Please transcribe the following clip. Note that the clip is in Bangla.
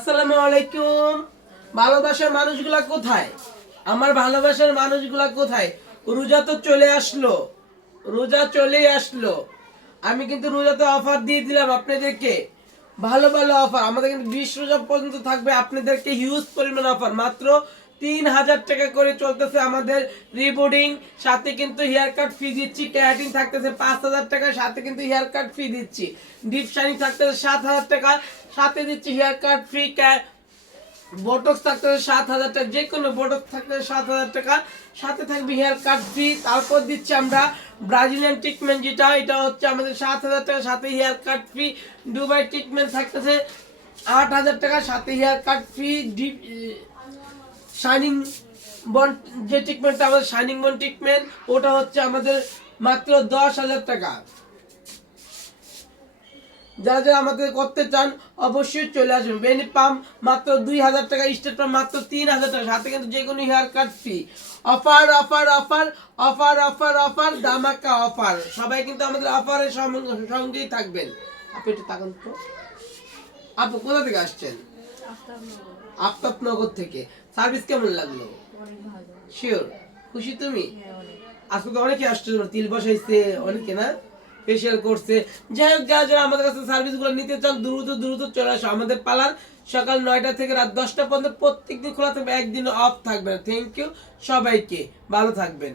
আসসালামু আলাইকুম। ভালোবাসার মানুষগুলা কোথায়? আমার ভালোবাসার মানুষগুলা কোথায়? রোজা তো চলে আসলো, রোজা চলেই আসলো। আমি কিন্তু রোজাতে অফার দিয়ে দিলাম আপনাদেরকে, ভালো ভালো অফার। আমাদের কিন্তু 20 রোজা পর্যন্ত থাকবে আপনাদেরকে হিউজ পরিমাণ অফার। মাত্র 3000 টাকা করে চলতেছে আমাদের রিবোর্ডিং, সাথে কিন্তু হেয়ার কাট ফি দিচ্ছি। ক্যারাটিন থাকতেছে 5000 টাকা, সাথে কিন্তু হেয়ার কাট ফি দিচ্ছি। ডিপ শাইনিং থাকতেছে 7000 টাকা, সাথে দিচ্ছি হেয়ার কাট ফ্রি। বোটক্স থাকতে 7000 টাকা, যে কোনো বোটক্স থাকতে 7000 টাকা, সাথে থাকবে হেয়ার কাট ফ্রি। তারপর দিচ্ছি আমরা ব্রাজিলিয়ান ট্রিটমেন্ট, যেটা এটা হচ্ছে আমাদের 7000 টাকা, সাথে হেয়ার কাট ফ্রি। দুবাই ট্রিটমেন্ট থাকতেছে 8000 টাকা, সাথে হেয়ার কাট ফ্রি। ডিপ শাইনিং বন, যে ট্রিটমেন্টটা আমাদের শাইনিং বন ট্রিটমেন্ট, ওটা হচ্ছে আমাদের মাত্র 10,000 টাকা। যারা যারা আমাদের করতে চান অবশ্যই চলে আসবেন। বেনি পাম্প মাত্র 2000 টাকা, স্টেট পাম্প মাত্র 3000 টাকা, সাথে কিন্তু যে কোনো hair cut free. Offer offer offer offer offer offer, দামাকা অফার। সবাই কিন্তু আমাদের অফারের সঙ্গেই থাকবেন। আপনি একটু তাকান তো। আপু কোথা থেকে আসছেন? আফতাবনগর থেকে। সার্ভিস কেমন লাগলো? শিওর? খুশি তুমি? আজকে তো অনেকে আসছে, তিল বসাইছে অনেকে, না ফেশিয়াল করছে। যাই হোক, যারা যারা আমাদের কাছে সার্ভিস গুলো নিতে চান দ্রুত দ্রুত চলে আসো। আমাদের পার্লার সকাল 9টা থেকে রাত 10টা পর্যন্ত প্রত্যেকদিন খোলা থাকবে, একদিন অফ থাকবে না। থ্যাংক ইউ সবাইকে, ভালো থাকবেন।